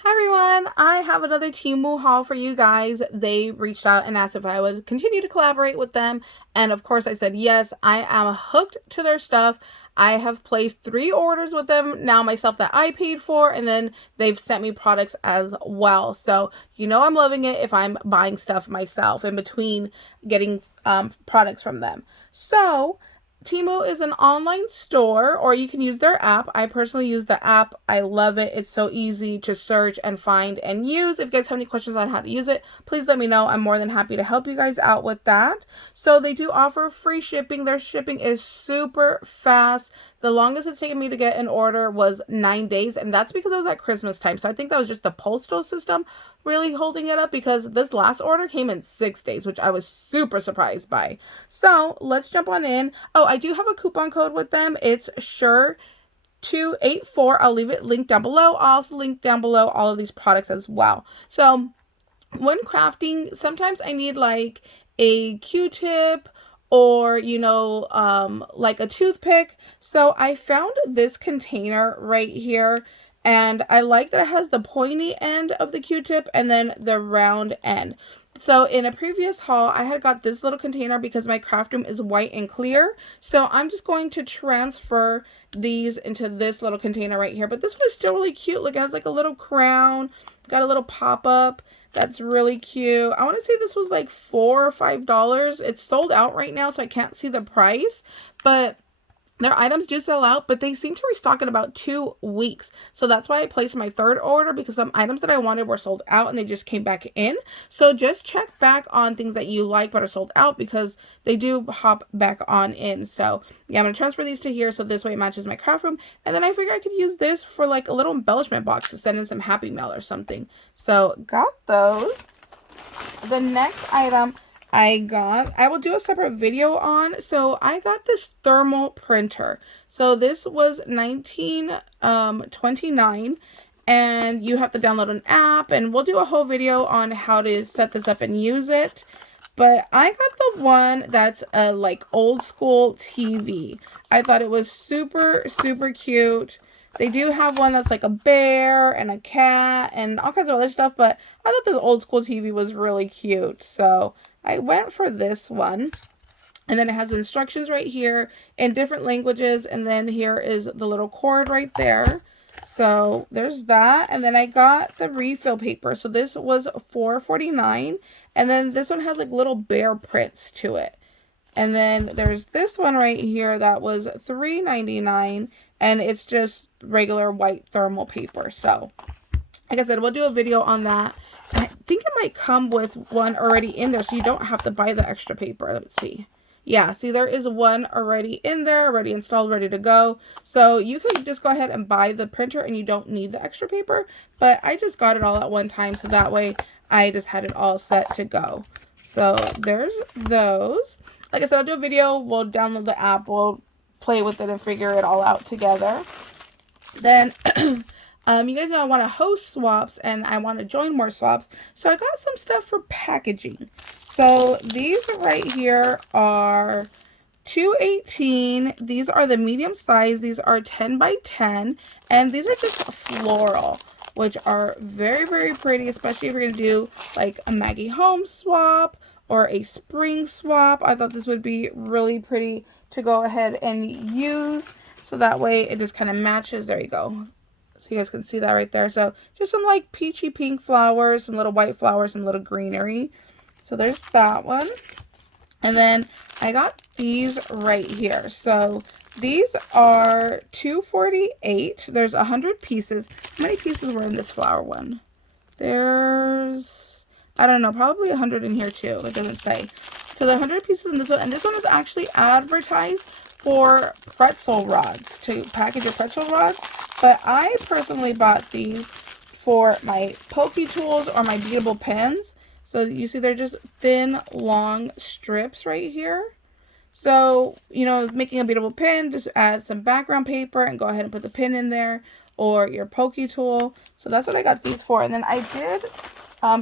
Hi everyone, I have another Temu haul for you guys. They reached out and asked if I would continue to collaborate with them, and of course I said yes. I am hooked to their stuff. I have placed 3 orders with them now myself that I paid for, and then they've sent me products as well. So you know I'm loving it if I'm buying stuff myself in between getting products from them. So Temu is an online store, or you can use their app. I personally use the app. I love it. It's so easy to search and find and use. If you guys have any questions on how to use it, please let me know. I'm more than happy to help you guys out with that. So they do offer free shipping. Their shipping is super fast. The longest it's taken me to get an order was 9 days, and that's because it was at Christmas time. So I think that was just the postal system really holding it up, because this last order came in 6 days, which I was super surprised by. So let's jump on in. Oh, I do have a coupon code with them. It's sure284. I'll leave it linked down below. I'll also link down below all of these products as well. So when crafting, sometimes I need like a Q-tip or like a toothpick. So I found this container right here, and I like that it has the pointy end of the Q-tip and then the round end. So in a previous haul, I had got this little container because my craft room is white and clear. So I'm just going to transfer these into this little container right here. But this one is still really cute. Look, it has like a little crown, got a little pop-up. That's really cute. I want to say this was like $4 or $5. It's sold out right now, so I can't see the price, but their items do sell out, but they seem to restock in about 2 weeks. So that's why I placed my 3rd order, because some items that I wanted were sold out and they just came back in. So just check back on things that you like but are sold out, because they do hop back on in. So yeah, I'm going to transfer these to here so this way it matches my craft room. And then I figure I could use this for like a little embellishment box to send in some Happy Mail or something. So got those. The next item I will do a separate video on. So I got this thermal printer. So this was $19.29, and you have to download an app, and we'll do a whole video on how to set this up and use it. But I got the one that's a like old school TV. I thought it was super, super cute. They do have one that's like a bear and a cat and all kinds of other stuff, but I thought this old school TV was really cute. So I went for this one. And then it has instructions right here in different languages. And then here is the little cord right there. So there's that. And then I got the refill paper. So this was $4.49. And then this one has like little bear prints to it. And then there's this one right here that was $3.99. And it's just regular white thermal paper. So like I said, we'll do a video on that. I think it might come with one already in there, so you don't have to buy the extra paper. Let's see. Yeah, see, there is one already in there, already installed, ready to go. So you can just go ahead and buy the printer and you don't need the extra paper. But I just got it all at one time, so that way I just had it all set to go. So there's those. Like I said, I'll do a video. We'll download the app. We'll play with it and figure it all out together. Then you guys know I want to host swaps and I want to join more swaps. So I got some stuff for packaging. So these right here are $2.18. These are the medium size. These are 10 by 10. And these are just floral, which are very, very pretty, especially if you're going to do like a Maggie Home swap or a spring swap. I thought this would be really pretty to go ahead and use. So that way it just kind of matches. There you go. So you guys can see that right there. So just some like peachy pink flowers, some little white flowers, some little greenery. So there's that one. And then I got these right here. So these are $2.48. There's 100 pieces. How many pieces were in this flower one? There's, I don't know, probably 100 in here too. It doesn't say. So there are 100 pieces in this one. And this one is actually advertised for pretzel rods, to package your pretzel rods. But I personally bought these for my pokey tools or my beadable pens. So you see they're just thin, long strips right here. So, making a beadable pin, just add some background paper and go ahead and put the pin in there, or your pokey tool. So that's what I got these for. And then I did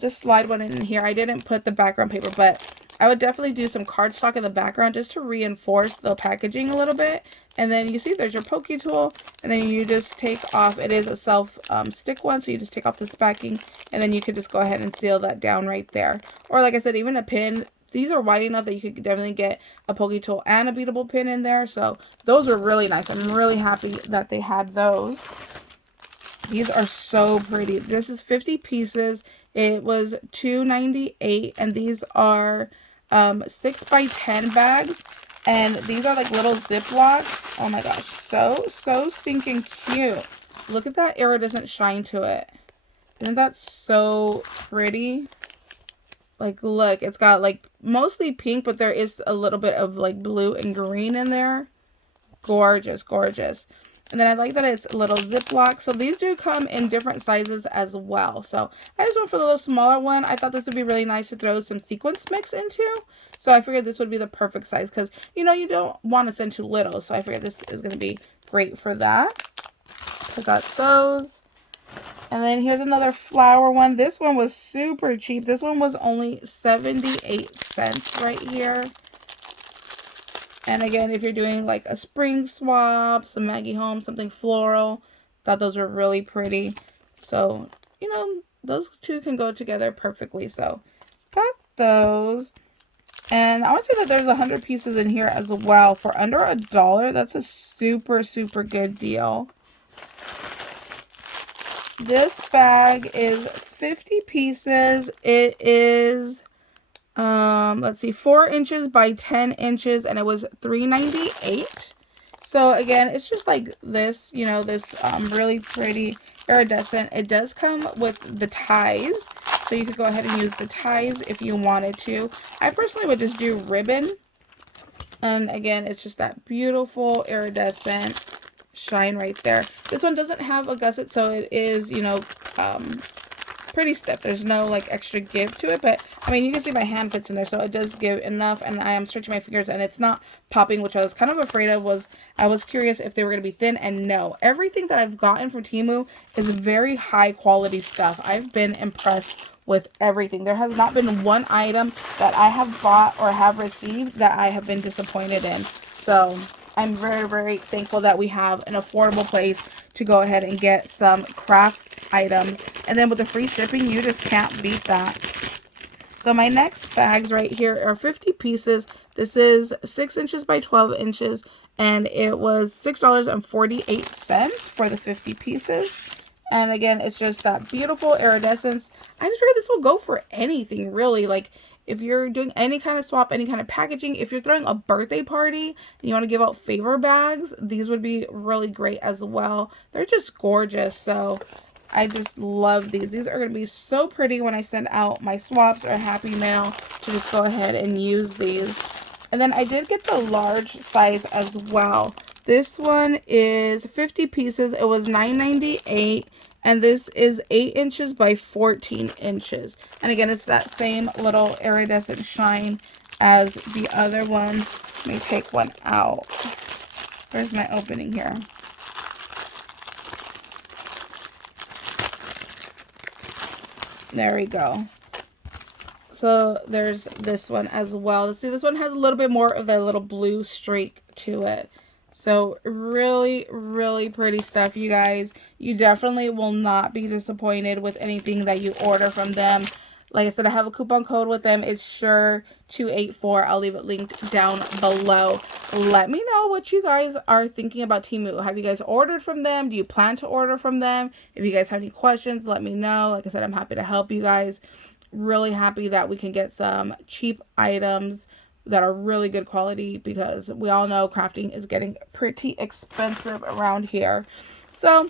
just slide one in here. I didn't put the background paper, but I would definitely do some cardstock in the background just to reinforce the packaging a little bit And then you see there's your pokey tool, and then you just take off, it is a self stick one, so you just take off this backing, and then you can just go ahead and seal that down right there. Or like I said, even a pin. These are wide enough that you could definitely get a pokey tool and a beadable pin in there. So those were really nice. I'm really happy that they had those. These are so pretty. This is 50 pieces. It was $2.98, and these are 6 by 10 bags. And these are like little Ziplocs. Oh my gosh, so stinking cute. Look at that iridescent shine to it. Isn't that so pretty? Like, look, it's got like mostly pink, but there is a little bit of like blue and green in there. Gorgeous, gorgeous. And then I like that it's a little Ziploc. So these do come in different sizes as well. So I just went for the little smaller one. I thought this would be really nice to throw some sequence mix into. So I figured this would be the perfect size because, you know, you don't want to send too little. So I figured this is going to be great for that. I got those. And then here's another flower one. This one was super cheap. This one was only 78 cents right here. And again, if you're doing like a spring swab, some Maggie Home, something floral, thought those were really pretty. So, you know, those two can go together perfectly. So, got those. And I want to say that there's 100 pieces in here as well. For under $1, that's a super, super good deal. This bag is 50 pieces. It is, let's see, 4 inches by 10 inches, and it was $3.98. So again, it's just like this, you know, this really pretty iridescent. It does come with the ties, so you could go ahead and use the ties if you wanted to. I personally would just do ribbon. And again, it's just that beautiful iridescent shine right there. This one doesn't have a gusset, so it is, you know, pretty stiff. There's no like extra give to it, but I mean, you can see my hand fits in there, so it does give enough. And I am stretching my fingers and it's not popping, which I was kind of afraid of. I was curious if they were going to be thin, and no, everything that I've gotten from Temu is very high quality stuff. I've been impressed with everything. There has not been one item that I have bought or have received that I have been disappointed in. So I'm very, very thankful that we have an affordable place to go ahead and get some craft items. And then with the free shipping, you just can't beat that. So my next bags right here are 50 pieces. This is 6 inches by 12 inches. And it was $6.48 for the 50 pieces. And again, it's just that beautiful iridescence. I just figured this will go for anything, really. Like, if you're doing any kind of swap, any kind of packaging, if you're throwing a birthday party and you want to give out favor bags, these would be really great as well. They're just gorgeous. So I just love these. These are going to be so pretty when I send out my swaps or happy mail to just go ahead and use these. And then I did get the large size as well. This one is 50 pieces. It was $9.98. And this is 8 inches by 14 inches. And again, it's that same little iridescent shine as the other ones. Let me take one out. Where's my opening here? There we go. So there's this one as well. See, this one has a little bit more of that little blue streak to it. So really, really pretty stuff, you guys. You definitely will not be disappointed with anything that you order from them. Like I said, I have a coupon code with them. It's sure284. I'll leave it linked down below. Let me know what you guys are thinking about Temu. Have you guys ordered from them? Do you plan to order from them? If you guys have any questions, let me know. Like I said, I'm happy to help you guys. Really happy that we can get some cheap items that are really good quality, because we all know crafting is getting pretty expensive around here. So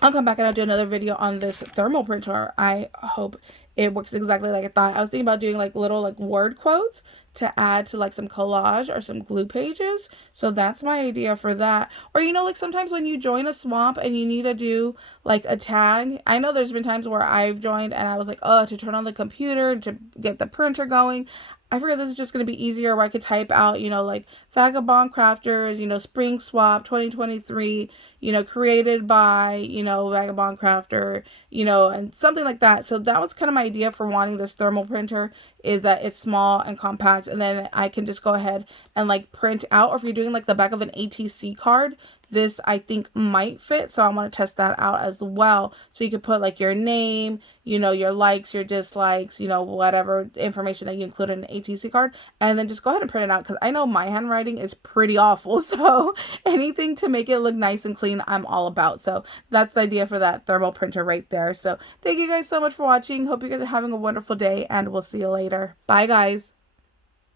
I'll come back and I'll do another video on this thermal printer. I hope it works exactly like I thought. I was thinking about doing like little like word quotes to add to like some collage or some glue pages. So that's my idea for that. Or, you know, like sometimes when you join a swap and you need to do like a tag. I know there's been times where I've joined and I was like, oh, to turn on the computer to get the printer going, I figured this is just going to be easier where I could type out, you know, like Vagabond Crafters, you know, Spring Swap 2023, you know, created by, you know, Vagabond Crafter, you know, and something like that. So that was kind of my idea for wanting this thermal printer, is that it's small and compact, and then I can just go ahead and like print out, or if you're doing like the back of an ATC card, this I think might fit. So I want to test that out as well. So you could put like your name, you know, your likes, your dislikes, you know, whatever information that you include in an ATC card, and then just go ahead and print it out, because I know my handwriting is pretty awful. So anything to make it look nice and clean, I'm all about. So that's the idea for that thermal printer right there. So thank you guys so much for watching. Hope you guys are having a wonderful day, and we'll see you later. Bye guys.